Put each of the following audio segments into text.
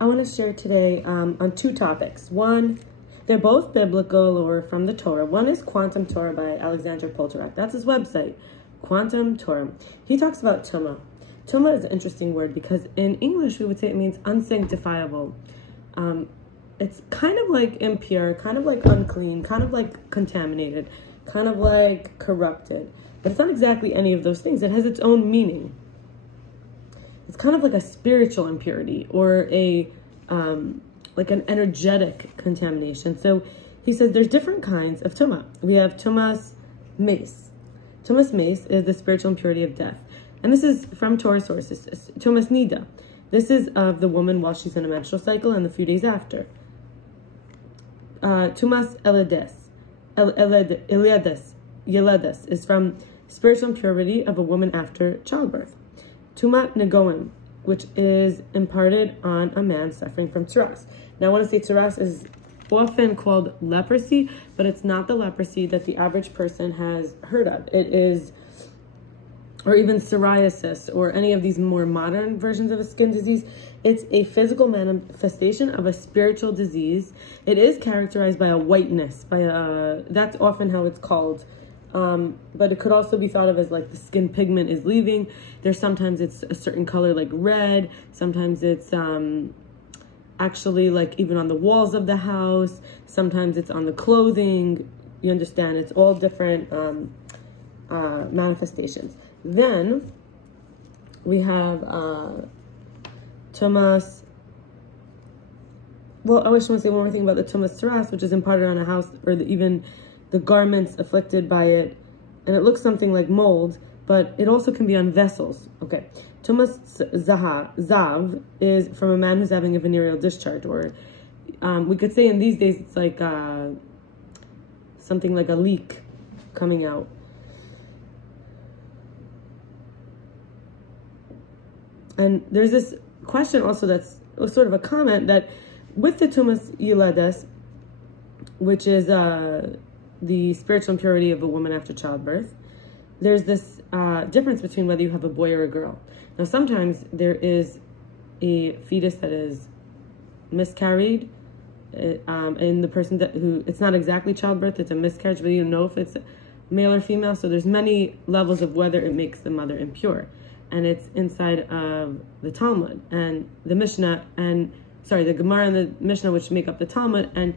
I want to share today on two topics. One, they're both biblical or from the Torah. One is Quantum Torah by Alexander Poltorak. That's his website, Quantum Torah. He talks about Tumah. Tumah is an interesting word because in English we would say it means unsanctifiable. It's kind of like impure, kind of like unclean, kind of like contaminated, kind of like corrupted. But it's not exactly any of those things. It has its own meaning. It's kind of like a spiritual impurity or a like an energetic contamination. So he says there's different kinds of tumah. We have tumas mace. Tumas mace is the spiritual impurity of death. And this is from Torah sources. Tumas nida. This is of the woman while she's in a menstrual cycle and the few days after. Tumas Yeledes is from spiritual impurity of a woman after childbirth. Tumat Negoim, which is imparted on a man suffering from tsaras. Now I want to say tsaras is often called leprosy, but it's not the leprosy that the average person has heard of. It is, or even psoriasis, or any of these more modern versions of a skin disease. It's a physical manifestation of a spiritual disease. It is characterized by a whiteness, that's often how it's called. But it could also be thought of as like the skin pigment is leaving. Sometimes it's a certain color like red. Sometimes it's actually like even on the walls of the house. Sometimes it's on the clothing. You understand? It's all different manifestations. Then we have Tumas. Well, I just want to say one more thing about the Tumas Tsaras, which is imparted on a house, or even the garments afflicted by it, and it looks something like mold, but it also can be on vessels. Okay, Tumas Zav is from a man who's having a venereal discharge, or we could say in these days it's like something like a leak coming out. And there's this question also that's sort of a comment that with the Tumas Yeledes, which is the spiritual impurity of a woman after childbirth, there's this difference between whether you have a boy or a girl. Now, sometimes there is a fetus that is miscarried, and the person who it's not exactly childbirth, it's a miscarriage, but you don't know if it's male or female. So there's many levels of whether it makes the mother impure, and it's inside of the Talmud and the Mishnah, the Gemara and the Mishnah, which make up the Talmud. And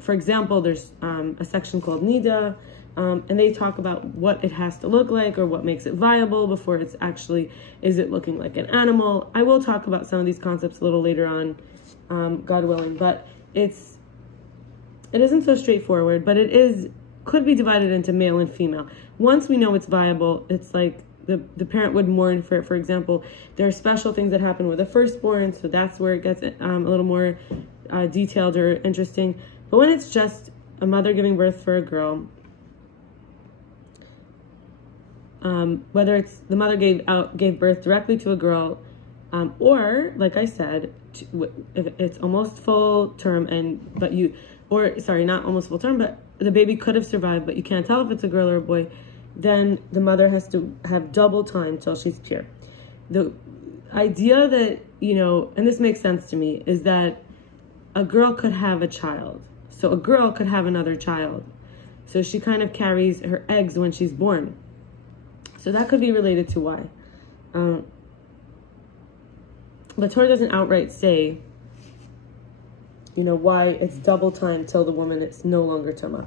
for example, there's a section called Nida, and they talk about what it has to look like or what makes it viable before it's actually, is it looking like an animal? I will talk about some of these concepts a little later on, God willing, but it isn't so straightforward, but could be divided into male and female. Once we know it's viable, it's like the parent would mourn for it. For example, there are special things that happen with a firstborn, so that's where it gets a little more detailed or interesting. But when it's just a mother giving birth for a girl, whether it's the mother gave birth directly to a girl, or like I said, if it's almost full term not almost full term, but the baby could have survived, but you can't tell if it's a girl or a boy, then the mother has to have double time till she's pure. The idea that, and this makes sense to me, is that a girl could have a child. So a girl could have another child. So she kind of carries her eggs when she's born. So that could be related to why. But Torah doesn't outright say, why it's double time till the woman is no longer Tumah.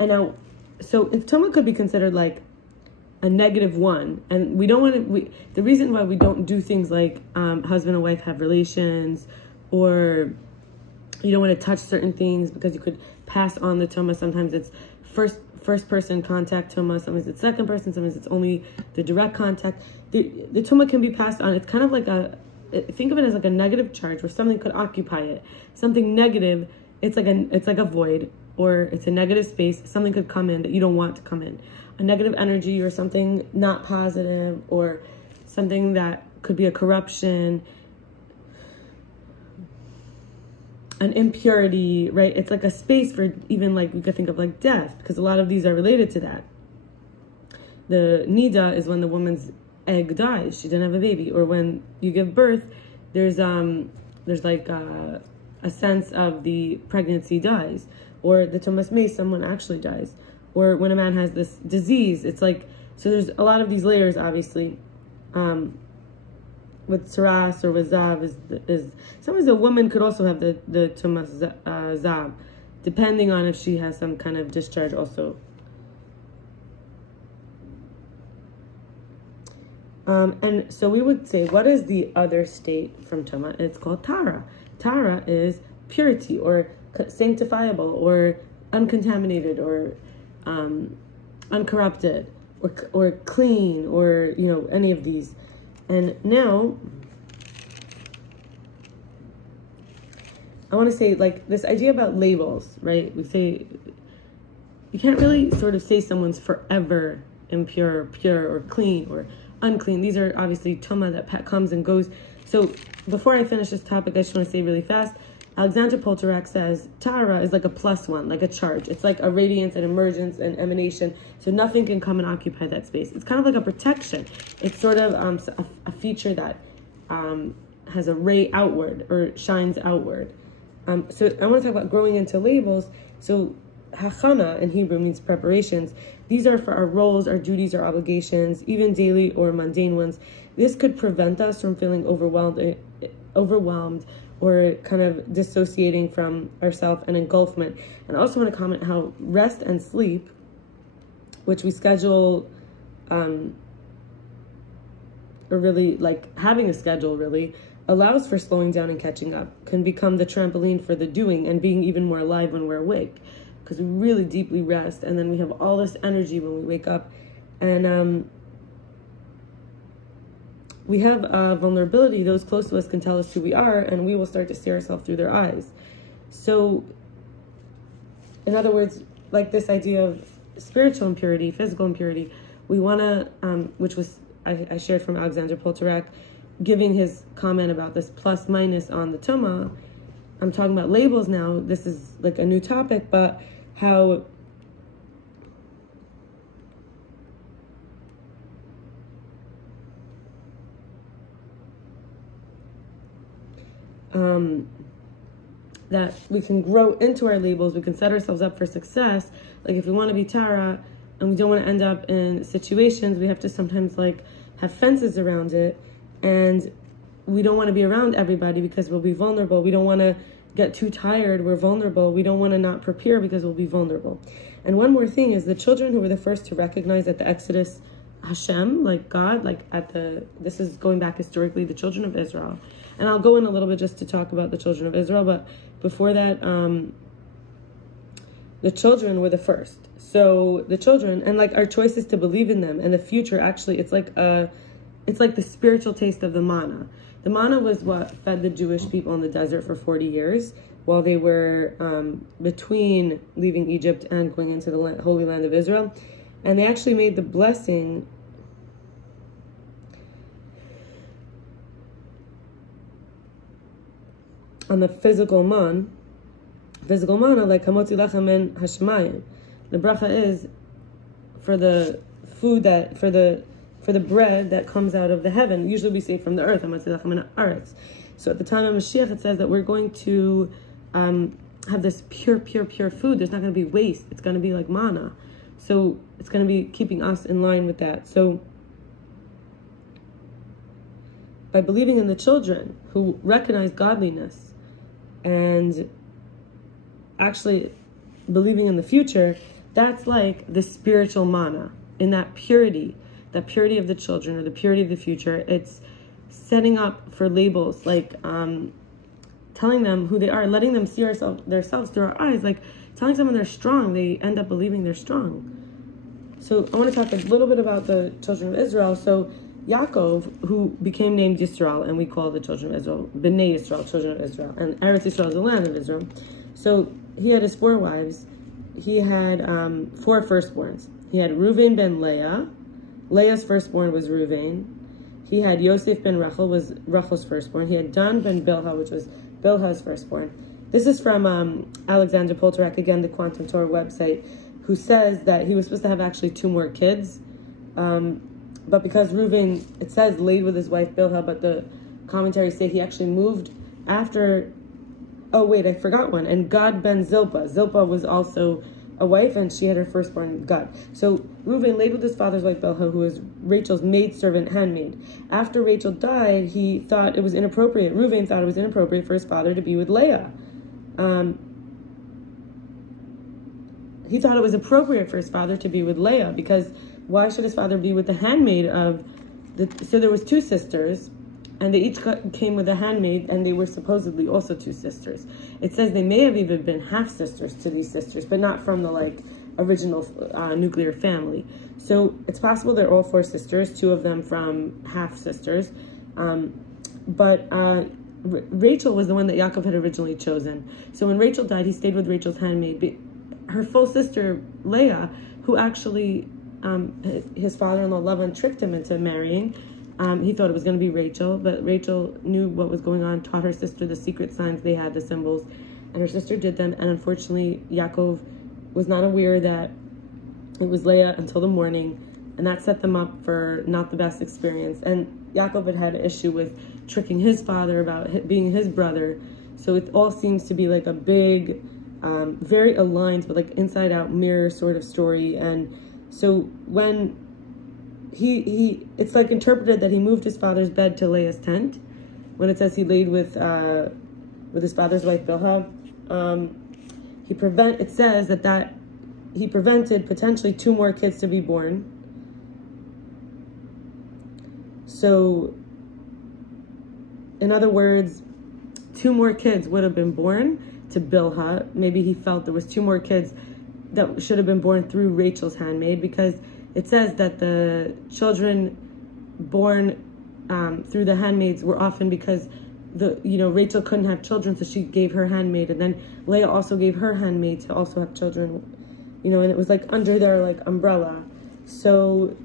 And now, so if Tumah could be considered like a -1, and we don't want to, the reason why we don't do things like husband and wife have relations, or you don't want to touch certain things because you could pass on the Tumah. Sometimes it's first person contact Tumah, sometimes it's second person, sometimes it's only the direct contact. The Tumah can be passed on. It's kind of like think of it as like a negative charge where something could occupy it. Something negative, it's like a void, or it's a negative space. Something could come in that you don't want to come in. A negative energy, or something not positive, or something that could be a corruption, an impurity, right? It's like a space for even like, we could think of like death, because a lot of these are related to that. The nida is when the woman's egg dies, she didn't have a baby, or when you give birth, there's the there's like a sense of the pregnancy dies, or the Tumas Meis, someone actually dies, or when a man has this disease. It's like, so there's a lot of these layers, obviously. With Saras or with Zav is sometimes a woman could also have the Tumas Zav, depending on if she has some kind of discharge also. And so we would say, what is the other state from Tuma? It's called Tara. Tara is purity, or sanctifiable, or uncontaminated, or uncorrupted, or clean, or, you know, any of these. And now, I want to say, like, this idea about labels, right? We say, you can't really sort of say someone's forever impure, pure, or clean, or unclean. These are obviously Tuma that comes and goes. So before I finish this topic, I just want to say really fast, Alexander Poltorak says Tara is like a +1, like a charge. It's like a radiance and emergence and emanation, so nothing can come and occupy that space. It's kind of like a protection. It's sort of a feature that has a ray outward, or shines outward. So I want to talk about growing into labels. So Hachana in Hebrew means preparations. These are for our roles, our duties, our obligations, even daily or mundane ones. This could prevent us from feeling overwhelmed, or kind of dissociating from ourselves and engulfment. And I also want to comment how rest and sleep, which we schedule, or really like having a schedule really, allows for slowing down and catching up, can become the trampoline for the doing and being even more alive when we're awake, because we really deeply rest, and then we have all this energy when we wake up. And we have vulnerability. Those close to us can tell us who we are, and we will start to see ourselves through their eyes. So, in other words, like this idea of spiritual impurity, physical impurity, we want to, which was, I shared from Alexander Poltorak, giving his comment about this plus minus on the Tuma. I'm talking about labels now. This is like a new topic, but how that we can grow into our labels, we can set ourselves up for success. Like if we want to be Tara and we don't want to end up in situations, we have to sometimes like have fences around it, and we don't want to be around everybody because we'll be vulnerable. We don't want to get too tired, we're vulnerable. We don't want to not prepare because we'll be vulnerable. And one more thing is the children who were the first to recognize at the Exodus Hashem, like God, like this is going back historically, the children of Israel. And I'll go in a little bit just to talk about the children of Israel, but before that, the children were the first. So the children, and like our choice is to believe in them, and the future actually, it's like the spiritual taste of the manna. The manna was what fed the Jewish people in the desert for 40 years while they were between leaving Egypt and going into the Holy Land of Israel. And they actually made the blessing on the physical manna, like hamotzi lechem min hashemayim. The bracha is for the food that, for the bread that comes out of the heaven. Usually we say from the earth, hamotzi lechem min haaretz. So at the time of Mashiach, it says that we're going to have this pure food. There's not going to be waste. It's going to be like manna. So it's going to be keeping us in line with that. So by believing in the children who recognize godliness and actually believing in the future, that's like the spiritual manna, in that purity of the children, or the purity of the future. It's setting up for labels, like telling them who they are, letting them see themselves through our eyes, like telling someone they're strong, they end up believing they're strong. So I want to talk a little bit about the children of Israel. So Yaakov, who became named Yisrael, and we call the children of Israel Bnei Yisrael, children of Israel, and Eretz Yisrael is the land of Israel. So he had his 4 wives. He had 4 firstborns. He had Reuven ben Leah. Leah's firstborn was Reuven. He had Yosef ben Rachel, was Rachel's firstborn. He had Dan ben Bilhah, which was Bilhah's firstborn. This is from Alexander Poltorak, again, the Quantum Torah website, who says that he was supposed to have actually 2 more kids. But because Reuven, it says, laid with his wife Bilhah, but the commentaries say he actually moved after, oh wait, I forgot one. And Gad ben Zilpah. Zilpah was also a wife, and she had her firstborn, Gad. So Reuven laid with his father's wife, Bilhah, who was Rachel's maidservant, handmaid. After Rachel died, he thought it was inappropriate. Reuven thought it was inappropriate for his father to be with Leah. He thought it was appropriate for his father to be with Leah, because why should his father be with the handmaid of the... So there was two sisters, and they each came with a handmaid, and they were supposedly also two sisters. It says they may have even been half-sisters to these sisters, but not from the, like, original nuclear family. So it's possible they're all four sisters, two of them from half-sisters. But Rachel was the one that Yaakov had originally chosen. So when Rachel died, he stayed with Rachel's handmaid. Her full sister, Leah, who actually his father-in-law, Lavan, tricked him into marrying. He thought it was going to be Rachel, but Rachel knew what was going on, taught her sister the secret signs they had, the symbols, and her sister did them. And unfortunately, Yaakov was not aware that it was Leah until the morning, and that set them up for not the best experience. And Yaakov had an issue with tricking his father about being his brother. So it all seems to be like a big, very aligned, but like inside-out mirror sort of story. And so when it's like interpreted that he moved his father's bed to Leah's tent, when it says he laid with his father's wife Bilhah. It says that he prevented potentially 2 more kids to be born. So, in other words, 2 more kids would have been born to Bilhah. Maybe he felt there was 2 more kids that should have been born through Rachel's handmaid, because it says that the children born through the handmaids were often because Rachel couldn't have children, so she gave her handmaid, and then Leah also gave her handmaid to also have children, and it was like under their like umbrella. So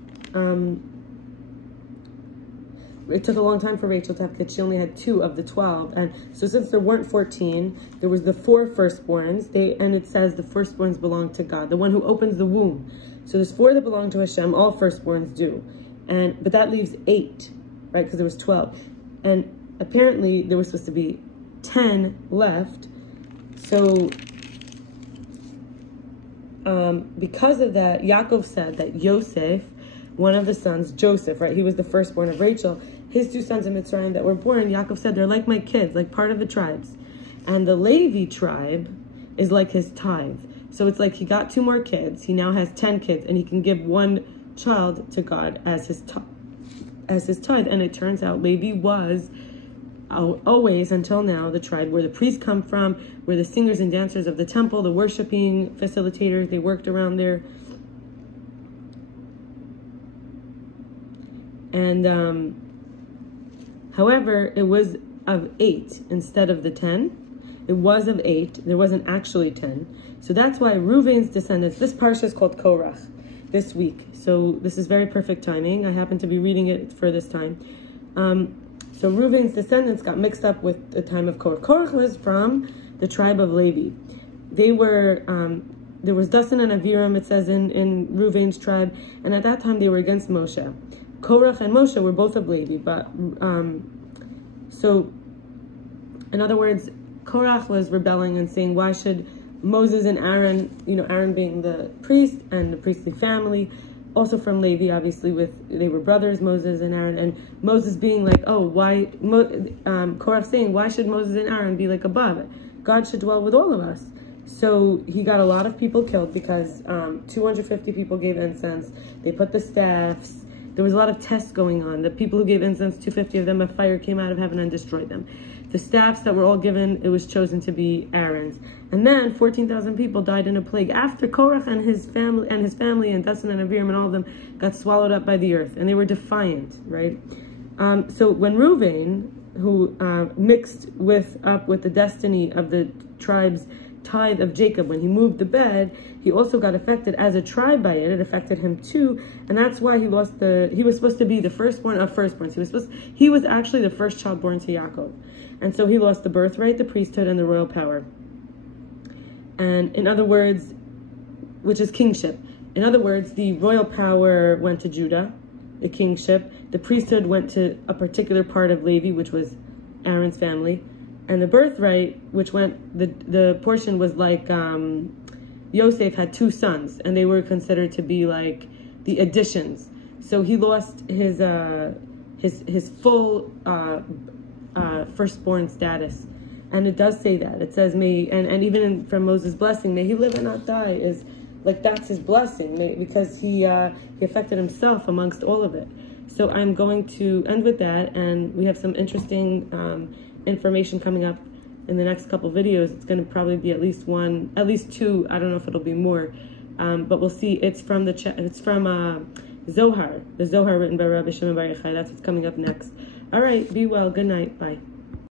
it took a long time for Rachel to have kids. She only had 2 of the 12, and so since there weren't 14, there was the 4 firstborns. And it says the firstborns belong to God, the one who opens the womb. So there's 4 that belong to Hashem. All firstborns do, but that leaves 8, right? Because there was 12, and apparently there was supposed to be 10 left. So because of that, Yaakov said that Yosef, one of the sons, Joseph, right? He was the firstborn of Rachel. His 2 sons in Mitzrayim that were born, Yaakov said, they're like my kids, like part of the tribes. And the Levi tribe is like his tithe. So it's like he got 2 more kids. He now has 10 kids, and he can give 1 child to God as his tithe. And it turns out Levi was always, until now, the tribe where the priests come from, where the singers and dancers of the temple, the worshiping facilitators, they worked around there. And however, it was of 8 instead of the 10. It was of 8. There wasn't actually 10. So that's why Reuven's descendants, this parsha is called Korach this week. So this is very perfect timing. I happen to be reading it for this time. So Reuven's descendants got mixed up with the time of Korach. Korach was from the tribe of Levi. They were, there was Dasan and Aviram, it says in Reuven's tribe, and at that time they were against Moshe. Korach and Moshe were both of Levi, but, so, in other words, Korach was rebelling and saying, why should Moses and Aaron, Aaron being the priest and the priestly family, also from Levi, obviously, they were brothers, Moses and Aaron, and Moses being like, Korach saying, why should Moses and Aaron be like above? God should dwell with all of us. So he got a lot of people killed because 250 people gave incense. They put the staffs. There was a lot of tests going on. The people who gave incense, 250 of them, a fire came out of heaven and destroyed them. The staffs that were all given, it was chosen to be Aaron's. And then 14,000 people died in a plague after Korach and his family and Dasan and Aviram and all of them got swallowed up by the earth, and they were defiant, right? So when Reuven, who mixed up with the destiny of the tribe's tithe of Jacob, when he moved the bed, he also got affected as a tribe by it. It affected him too, and that's why he lost he was supposed to be the firstborn of firstborns. He was actually the first child born to Yaakov, and so he lost the birthright, the priesthood, and the royal power. And in other words, which is kingship. In other words, the royal power went to Judah, the kingship. The priesthood went to a particular part of Levi, which was Aaron's family. And the birthright, which went, the portion was like, Yosef had 2 sons, and they were considered to be like the additions. So he lost his full firstborn status. And it does say that. It says, may, and even from Moses' blessing, may he live and not die, is like, that's his blessing, because he affected himself amongst all of it. So I'm going to end with that, and we have some interesting information coming up in the next couple videos. It's going to probably be at least 2. I don't know if it'll be more, but we'll see. It's from Zohar, the Zohar written by Rabbi Shimon Bar Yochai. That's what's coming up next. All right, be well. Good night. Bye.